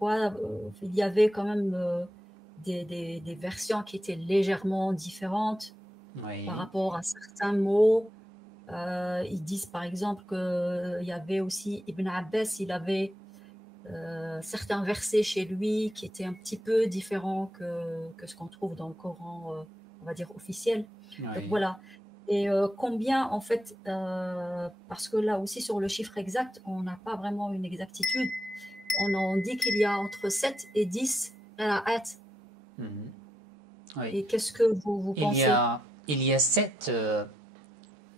quoi il y avait quand même des versions qui étaient légèrement différentes par Oui, rapport à certains mots. Ils disent par exemple qu'il y avait aussi Ibn Abbas, il avait certains versets chez lui qui étaient un petit peu différents que ce qu'on trouve dans le Coran, on va dire officiel. Donc oui. voilà. Et combien en fait, parce que là aussi sur le chiffre exact, on n'a pas vraiment une exactitude. On en dit qu'il y a entre 7 et 10 qira'at. Mhm. Oui. Et qu'est-ce que vous pensez? Il y a sept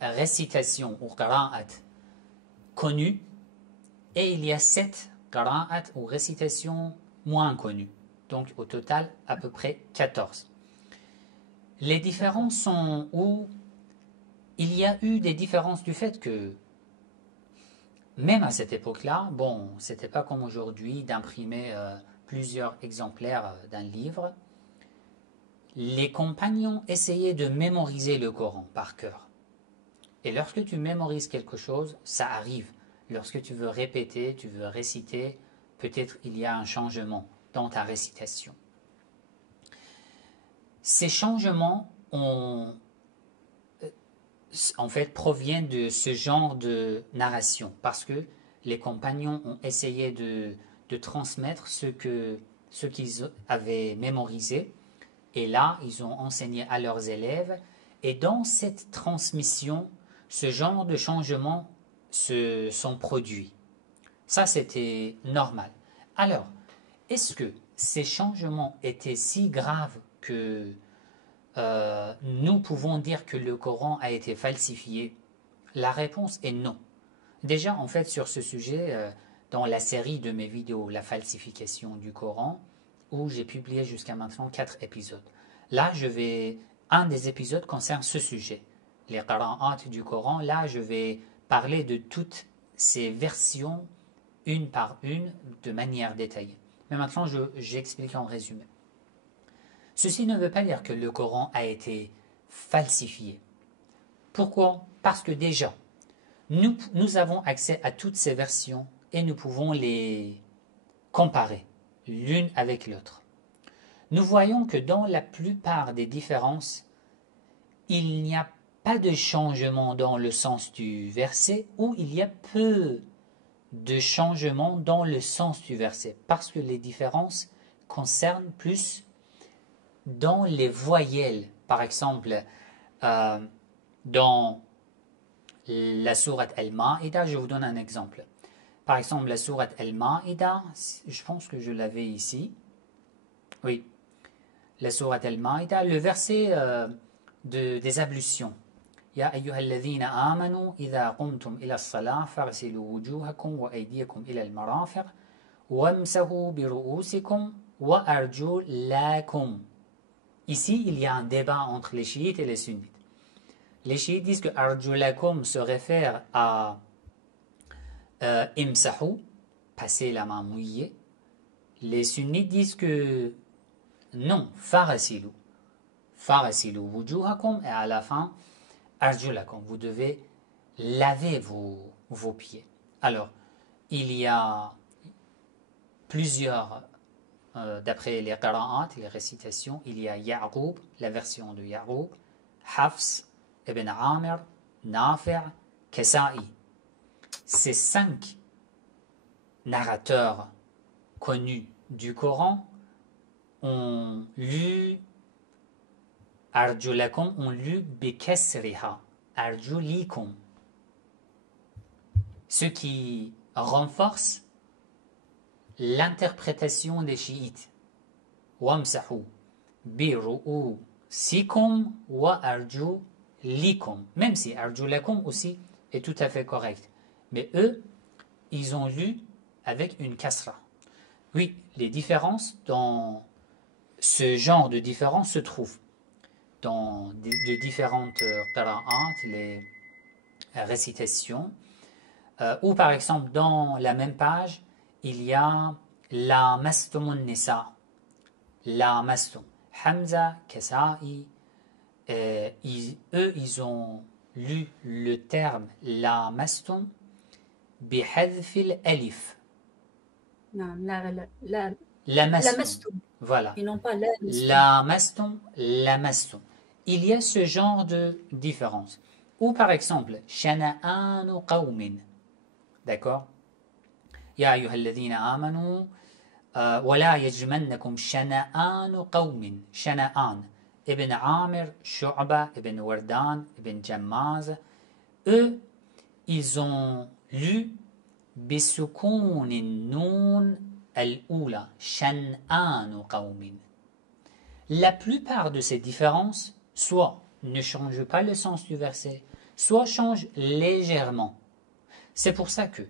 récitations ou qira'at connues et il y a sept qira'at ou récitations moins connues. Donc au total, à peu près 14. Les D'accord. différences sont où il y a eu des différences du fait que même à cette époque-là, bon, c'était pas comme aujourd'hui d'imprimer plusieurs exemplaires d'un livre. Les compagnons essayaient de mémoriser le Coran par cœur. Et lorsque tu mémorises quelque chose, ça arrive. Lorsque tu veux répéter, tu veux réciter, peut-être il y a un changement dans ta récitation. Ces changements en fait proviennent de ce genre de narration parce que les compagnons ont essayé de transmettre ce qu'ils avaient mémorisé et là ils ont enseigné à leurs élèves et dans cette transmission ce genre de changements se sont produits. Ça c'était normal. Alors, est-ce que ces changements étaient si graves que nous pouvons dire que le Coran a été falsifié? La réponse est non. Déjà, en fait, sur ce sujet, dans la série de mes vidéos, la falsification du Coran, où j'ai publié jusqu'à maintenant 4 épisodes. Là, un des épisodes concerne ce sujet, les qira'at du Coran. Là, je vais parler de toutes ces versions, une par une, de manière détaillée. Mais maintenant, j'explique en résumé. Ceci ne veut pas dire que le Coran a été falsifié. Pourquoi? Parce que déjà, nous avons accès à toutes ces versions et nous pouvons les comparer l'une avec l'autre. Nous voyons que dans la plupart des différences, il n'y a pas de changement dans le sens du verset ou il y a peu de changement dans le sens du verset parce que les différences concernent plus dans les voyelles. Par exemple, euh, dans la sourate Al-Ma'ida, je vous donne un exemple. Par exemple, la sourate Al-Ma'ida, je pense que je l'avais ici. Oui, la sourate Al-Ma'ida, le verset des ablutions. يا أيها الذين آمنوا إذا قمتم إلى الصلاة فاغسلوا وجوهكم وأيديكم إلى المرافق وامسحوا برؤوسكم وأرجلكم. Ici, il y a un débat entre les chiites et les sunnites. Les chiites disent que arjulakum se réfère à imsahu, passer la main mouillée. Les sunnites disent que non, farasilu. Farasilu wujuhakum et à la fin, arjulakum. Vous devez laver vos pieds. Alors, il y a plusieurs, d'après les qira'at, les récitations, il y a Ya'qub, la version de Ya'qub, Hafs, Ibn Amir, Nafi', Kesa'i. Ces 5 narrateurs connus du Coran ont lu Arjulakum, ont lu Bikesriha, Arjulikum, ce qui renforce l'interprétation des chiites. Wamsahu biru'usikum wa arjulikum. Même si Arjulakum aussi est tout à fait correct. Mais eux, ils ont lu avec une kasra. Oui, les différences dans ce genre de différences se trouvent dans de différentes qira'at, les récitations, ou par exemple dans la même page, il y a la mastumun nisa, la mastum. Hamza, Kesa'i, eux, ils ont lu le terme la mastum bihadfil alif. نعم لا Lamastum. لمستم Voilà. et non pas لمستم. Lamastum, lamastum. Il y a ce genre de différence. Ou par exemple, shana'anu qawmin. D'accord? Ya ayyuhalladhina amanu, ولا يجمنكم شنآن قوم شنآن Ibn Amir, Shu'ba, Ibn Wardan, Ibn Jammaz, eux, ils ont lu بسكون النون الأولى شنآن قوم. La plupart de ces différences, soit ne changent pas le sens du verset, soit changent légèrement. C'est pour ça que,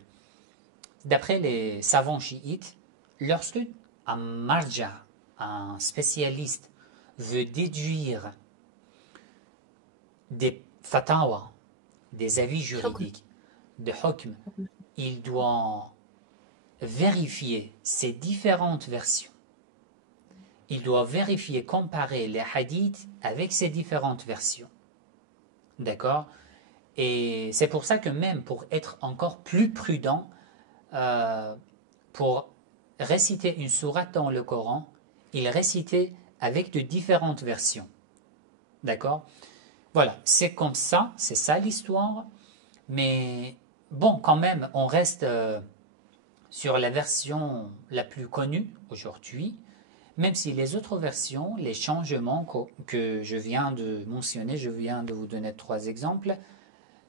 d'après les savants chiites, lorsque un marja, un spécialiste, veut déduire des fatawa, des avis حكم. juridiques, de hukm, il doit vérifier ces différentes versions. Il doit vérifier, comparer les hadiths avec ces différentes versions. D'accord? Et c'est pour ça que même pour être encore plus prudent, pour réciter une sourate dans le Coran, il récitait avec de différentes versions. D'accord? Voilà, c'est comme ça, c'est ça l'histoire. Mais bon, quand même, on reste sur la version la plus connue aujourd'hui, même si les autres versions, les changements que je viens de mentionner, je viens de vous donner 3 exemples,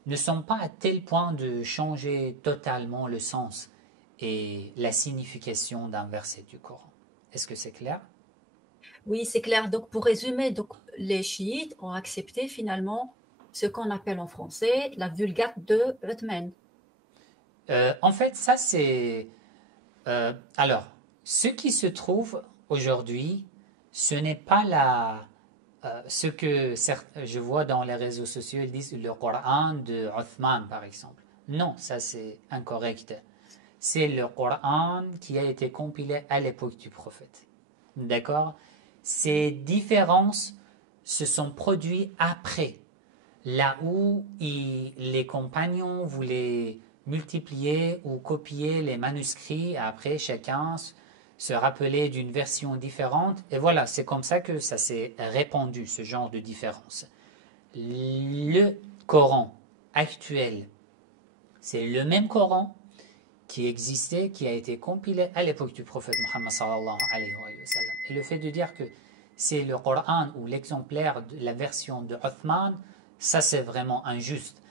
ne sont pas à tel point de changer totalement le sens et la signification d'un verset du Coran. Est-ce que c'est clair? Oui, c'est clair. Donc, pour résumer, donc, les chiites ont accepté finalement ce qu'on appelle en français la Vulgate de Uthman. En fait, ça c'est... alors, ce qui se trouve aujourd'hui, ce n'est pas ce que je vois dans les réseaux sociaux, ils disent le Coran de Uthman, par exemple. Non, ça c'est incorrect. C'est le Coran qui a été compilé à l'époque du prophète. D'accord? Ces différences se sont produites après, là où les compagnons voulaient multiplier ou copier les manuscrits, après chacun se rappelait d'une version différente, et voilà, c'est comme ça que ça s'est répandu, ce genre de différence. Le Coran actuel, c'est le même Coran qui existait, qui a été compilé à l'époque du prophète Muhammad sallallahu alayhi wa sallam. Et le fait de dire que c'est le Coran ou l'exemplaire de la version de Uthman, ça c'est vraiment injuste.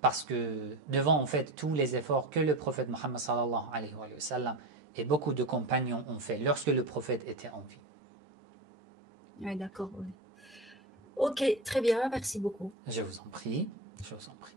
Parce que devant en fait tous les efforts que le prophète Muhammad sallallahu alayhi wa sallam et beaucoup de compagnons ont fait lorsque le prophète était en vie. Oui, d'accord. Oui. Ok, très bien, merci beaucoup. Je vous en prie, je vous en prie.